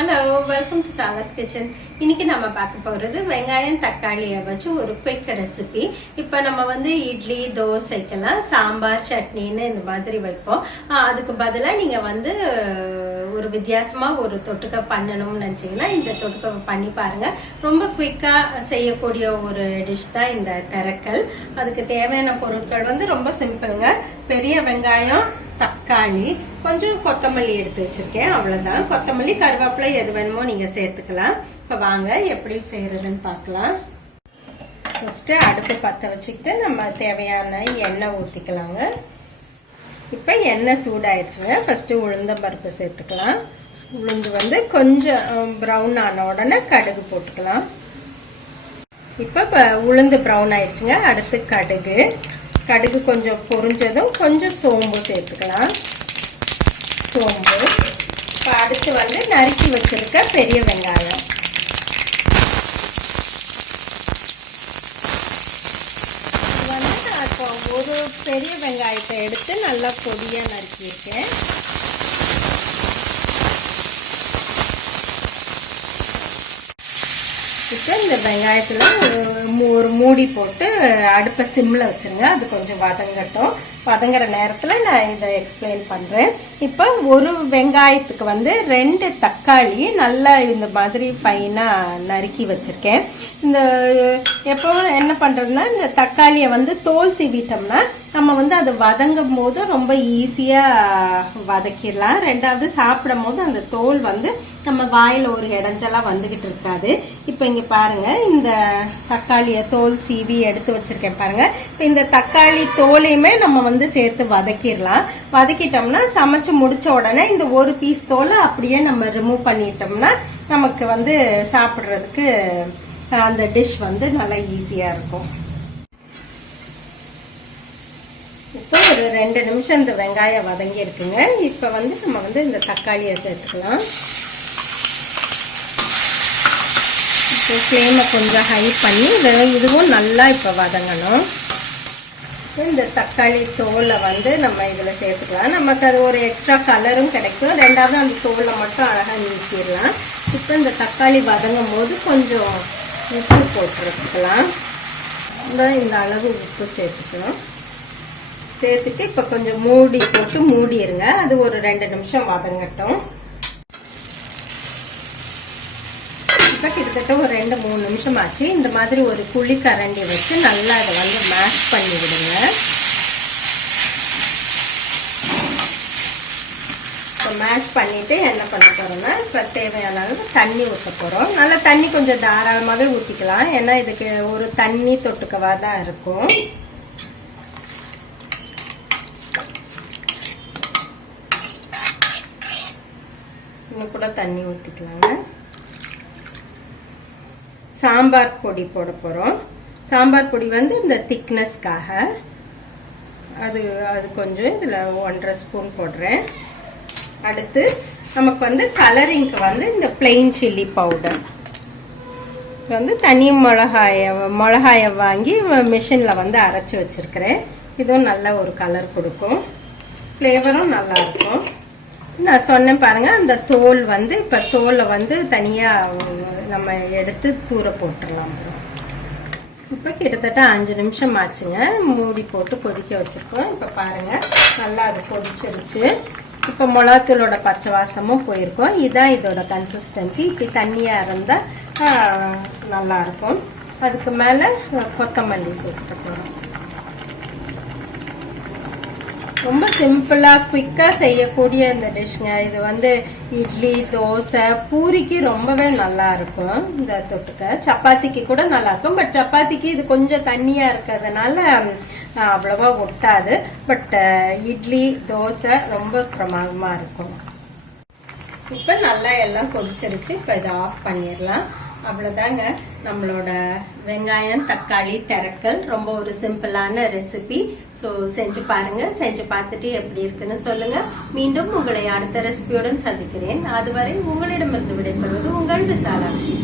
Hello, welcome to சாலாஸ் kitchen. இன்னைக்கு நம்ம பார்க்க போறது வெங்காயம் தக்காளியை வச்சு ஒரு குயிக் ரெசிபி. இப்ப நம்ம வந்து இட்லி தோசைக்கெல்லாம் சாம்பார் சட்னின்னு இந்த மாதிரி வைப்போம். அதுக்கு பதிலா நீங்க வந்து ஒரு வித்தியாசமா ஒரு தொட்டுக்க பண்ணணும்னு நினைச்சீங்கன்னா இந்த தொட்டுக்க பண்ணி பாருங்க. ரொம்ப குயிக்கா செய்யக்கூடிய ஒரு டிஷ் தான் இந்த தரக்கல். அதுக்கு தேவையான பொருட்கள் வந்து ரொம்ப சிம்பிளுங்க. பெரிய வெங்காயம், தக்காளி, கொஞ்சம் கொத்தமல்லி எடுத்து வச்சிருக்கேன், அவ்வளவுதான். கொத்தமல்லி கருவேப்பிலை எது வேணுமோ நீங்க சேர்த்துக்கலாம். இப்ப வாங்க எப்படி செய்யறதுன்னு பார்க்கலாம். ஃபர்ஸ்ட் அடுப்பு பற்ற வச்சுக்கிட்டு நம்ம தேவையான எண்ணெய் ஊற்றிக்கலாங்க. இப்போ எண்ணெய் சூடாயிடுச்சுங்க. ஃபர்ஸ்ட் உளுந்தம் பருப்பு சேர்த்துக்கலாம். உளுந்து வந்து கொஞ்சம் ப்ரௌன் ஆன உடனே கடுகு போட்டுக்கலாம். இப்போ உளுந்து ப்ரௌன் ஆயிடுச்சுங்க. அடுத்து கடுகு கொஞ்சம் பொரிஞ்சதும் கொஞ்சம் சோம்பு சேர்த்துக்கலாம். சோம்பு. இப்போ அடுத்து வந்து நறுக்கி வச்சிருக்க பெரிய வெங்காயம். வந்து நான் இப்போ ஒரு பெரிய வெங்காயத்தை எடுத்து நல்லா பொடியாக நறுக்கியிருக்கேன். இப்போ இந்த வெங்காயத்தில் ஒரு மூடி போட்டு அடுப்பை சிம்மில் வச்சுருங்க. அது கொஞ்சம் வதங்கட்டும். வதங்குற நேரத்தில் நான் இதை எக்ஸ்பிளைன் பண்ணுறேன். இப்போ ஒரு வெங்காயத்துக்கு வந்து 2 தக்காளி நல்லா இந்த மாதிரி ஃபைனாக நறுக்கி வச்சுருக்கேன். இந்த எப்போவும் என்ன பண்ணுறதுன்னா, இந்த தக்காளியை வந்து தோல் சீவிட்டோம்னா நம்ம வந்து அதை வதங்கும் போது ரொம்ப ஈஸியாக வதக்கிடலாம். ரெண்டாவது சாப்பிடும் போது அந்த தோல் வந்து நம்ம வாயில் ஒரு இடைஞ்சலாக வந்துக்கிட்டு இருக்காது. இப்போ இங்கே பாருங்கள், இந்த தக்காளியை தோல் சீவி எடுத்து வச்சுருக்கேன் பாருங்கள். இப்போ இந்த தக்காளி தோலையுமே நம்ம வந்து சேர்த்து வதக்கிடலாம். வதக்கிட்டோம்னா சமைச்சு முடிச்ச உடனே இந்த ஒரு பீஸ் தோலை அப்படியே நம்ம ரிமூவ் பண்ணிட்டோம்னா நமக்கு வந்து சாப்பிட்றதுக்கு அந்த டிஷ் வந்து நல்லா ஈஸியாக இருக்கும். இப்போ ஒரு 2 நிமிஷம் இந்த வெங்காயம் வதங்கி இருக்குங்க. இப்போ வந்து நம்ம வந்து இந்த தக்காளியை சேர்த்துக்கலாம். ஃப்ளேமை கொஞ்சம் ஹை பண்ணி இதுவும் நல்லா இப்போ வதங்கணும். இந்த தக்காளி தோலை வந்து நம்ம இதில் சேர்த்துக்கலாம். நமக்கு அது ஒரு எக்ஸ்ட்ரா கலரும் கிடைக்கும். ரெண்டாவது அந்த தோலை மட்டும் அழகாக நீக்கிடலாம். இப்போ இந்த தக்காளி வதங்கும் போது கொஞ்சம் உப்பு போட்டுருக்கலாம். இந்த அளவு உப்பு சேர்த்துக்கலாம். சேர்த்துட்டு இப்போ கொஞ்சம் மூடி போட்டு மூடிடுங்க. அது ஒரு 2 நிமிஷம் வதங்கட்டும். இப்போ கிட்டத்தட்ட ஒரு 2-3 நிமிஷம் ஆச்சு. இந்த மாதிரி ஒரு புளி கரண்டி வச்சு நல்லா அதை வந்து மேஷ் பண்ணி விடுங்க. இப்போ மேஷ் பண்ணிவிட்டு என்ன பண்ண போகிறோம்னா, இப்போ தேவையான அளவு தண்ணி ஊற்ற போகிறோம். நல்லா தண்ணி கொஞ்சம் தாராளமாகவே ஊற்றிக்கலாம். ஏன்னா இதுக்கு ஒரு தண்ணி தொட்டுக்கவா தான் இருக்கும். இன்னும் கூட தண்ணி ஊற்றிக்கலாங்க. சாம்பார் பொடி போட போகிறோம். சாம்பார் பொடி வந்து இந்த திக்னஸ்க்காக அது கொஞ்சம் இதில் 1.5 ஸ்பூன் போடுறேன். அடுத்து நமக்கு வந்து கலரிங்க்கு வந்து இந்த பிளெயின் சில்லி பவுடர் வந்து தனி மிளகாயை வாங்கி மிஷினில் வந்து அரைச்சி வச்சுருக்கிறேன். இதுவும் நல்ல ஒரு கலர் கொடுக்கும், ஃப்ளேவரும் நல்லாயிருக்கும். நான் சொன்னேன் பாருங்கள், அந்த தோல் வந்து இப்போ தோலை வந்து தனியாக நம்ம எடுத்து தூர போட்டுடலாம். இப்போ கிட்டத்தட்ட 5 நிமிஷம் ஆச்சுங்க. மூடி போட்டு கொதிக்க வச்சுருக்கோம். இப்போ பாருங்கள், நல்லா அது கொதிச்சிருச்சு. இப்போ மிளகாத்தூளோட பச்சை வாசமும் போயிருக்கோம். இதுதான் இதோட கன்சிஸ்டன்சி. இப்படி தண்ணியாக இருந்தால் நல்லாயிருக்கும். அதுக்கு மேலே கொத்தமல்லி சேர்த்துக்கலாம். ரொம்ப சிம்பிளாக குயிக்காக செய்யக்கூடிய இந்த டிஷ்ங்க. இது வந்து இட்லி தோசை பூரிக்கு ரொம்பவே நல்லா இருக்கும். இந்த தொட்டுக்க சப்பாத்திக்கு கூட நல்லா இருக்கும். பட் சப்பாத்திக்கு இது கொஞ்சம் தண்ணியாக இருக்கிறதுனால அவ்வளோவா ஒட்டாது. பட் இட்லி தோசை ரொம்ப பிரமாதமாக இருக்கும். இப்போ நல்லா எல்லாம் கொதிச்சிருச்சு. இப்போ இதை ஆஃப் பண்ணிடலாம். அவ்வளோதாங்க நம்மளோட வெங்காயம் தக்காளி தரக்கல். ரொம்ப ஒரு சிம்பிளான ரெசிபி. ஸோ செஞ்சு பாருங்க. செஞ்சு பார்த்துட்டு எப்படி இருக்குன்னு சொல்லுங்க. மீண்டும் உங்களை அடுத்த ரெசிபியுடன் சந்திக்கிறேன். அதுவரை உங்களிடமிருந்து விடைபெறுவது உங்கள் விசாலாட்சி.